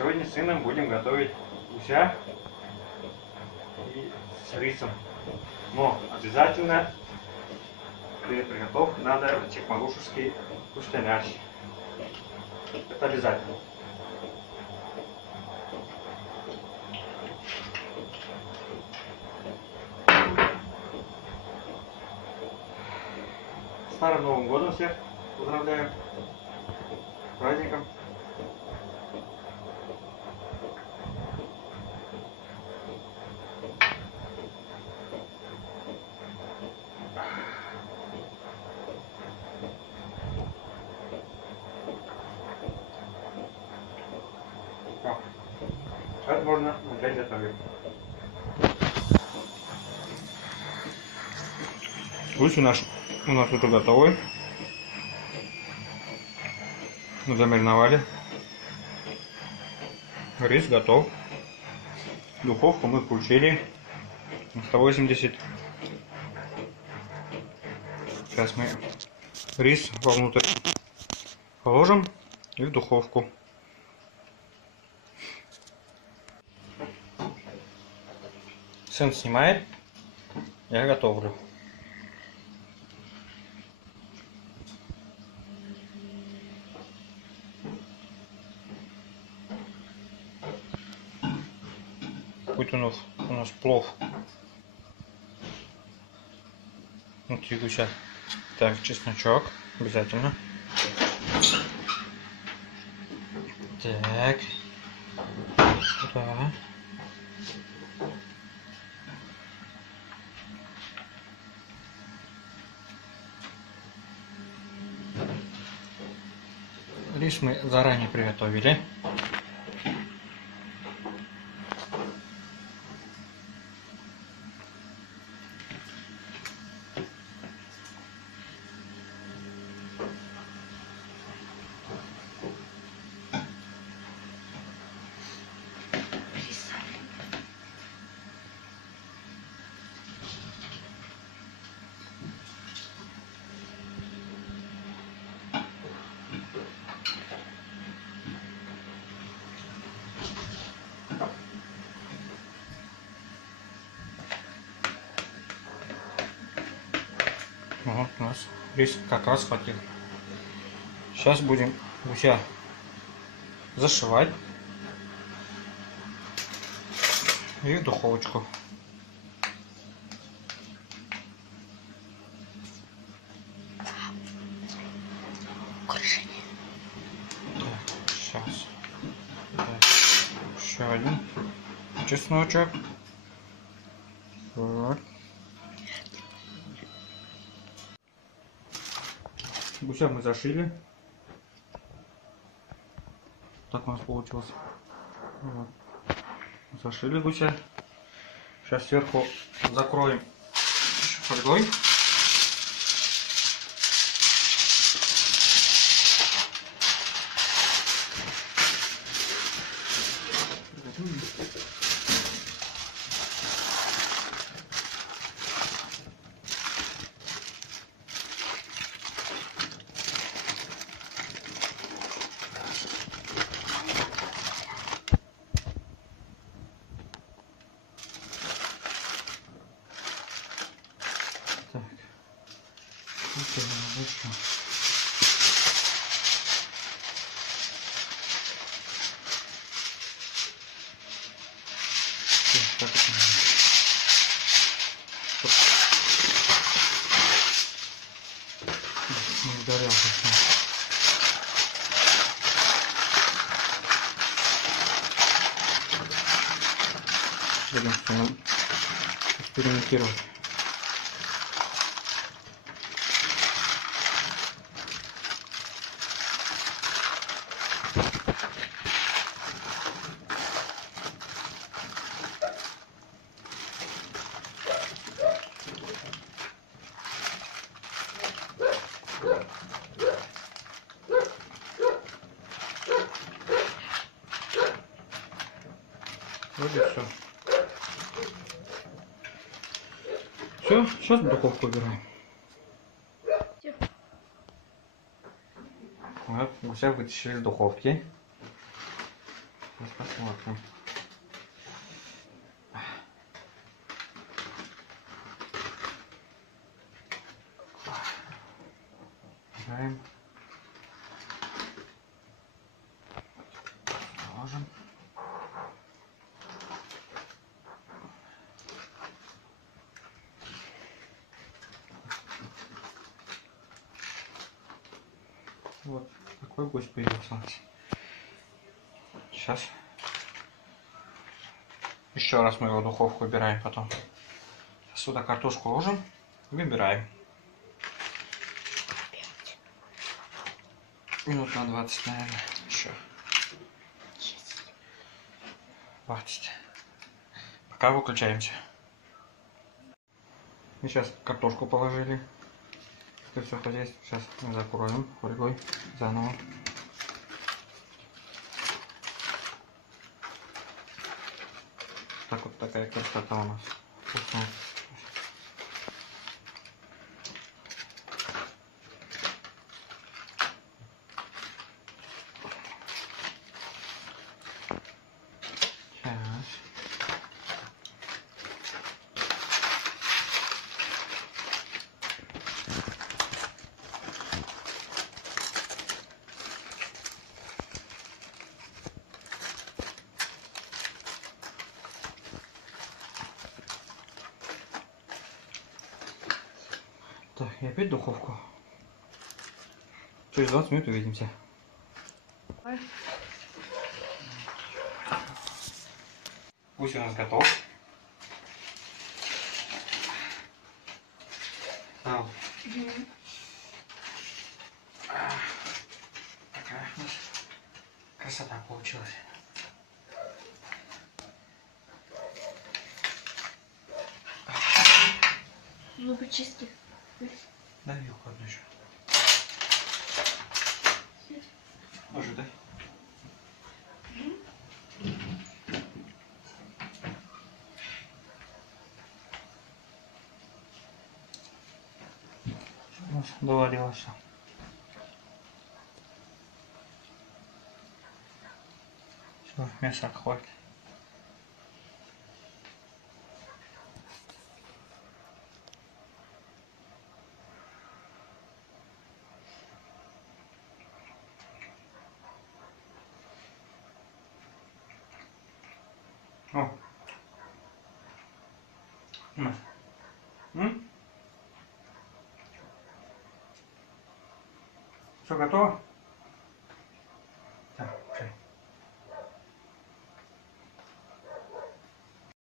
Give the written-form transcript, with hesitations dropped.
Сегодня с сыном будем готовить гуся и с рисом. Но обязательно перед приготовкой надо чекмагушевский кушталяш. Это обязательно. С Старым Новым годом всех поздравляю. С праздником. Сейчас можно начать готовить. Гусь у нас уже готовый. Замариновали. Рис готов. Духовку мы включили 180. Сейчас мы рис вовнутрь положим и в духовку. Сын снимает, я готовлю. Будет у нас плов. Внутри гуся. Так, чесночок обязательно. Так. Да. Рис мы заранее приготовили. Вот у нас рис как раз хватил. Сейчас будем гуся зашивать и в духовочку. Так, сейчас. Так, еще один чесночек. Вот. Гуся мы зашили. Так у нас получилось. Вот. Зашили гуся. Сейчас сверху закроем фольгой. Так, это хорошо. Так это надо. Не ударялся. Будем с ним экспериментировать. Вот и все. Все, сейчас в духовку убираем. Вот, гуся вытащили из духовки. Сейчас Вот. Убираем. Положим. Вот такой гусь появился. Сейчас еще раз мы его в духовку убираем потом. Сюда картошку ложим, выбираем. Минут на 20, наверное, еще. 20. Пока выключаемся. Мы сейчас картошку положили. Это все хозяйство. Сейчас мы закроем фольгой заново. Так вот такая красота у нас. Вкусная. Так, и опять духовку. Через 20 минут увидимся. Гусь у нас готов. Такая у нас красота получилась. Зубы чистые. Дай вилку одну еще. Ложи, дай. Доварилось. Все, мяса хватит. О. Все готово?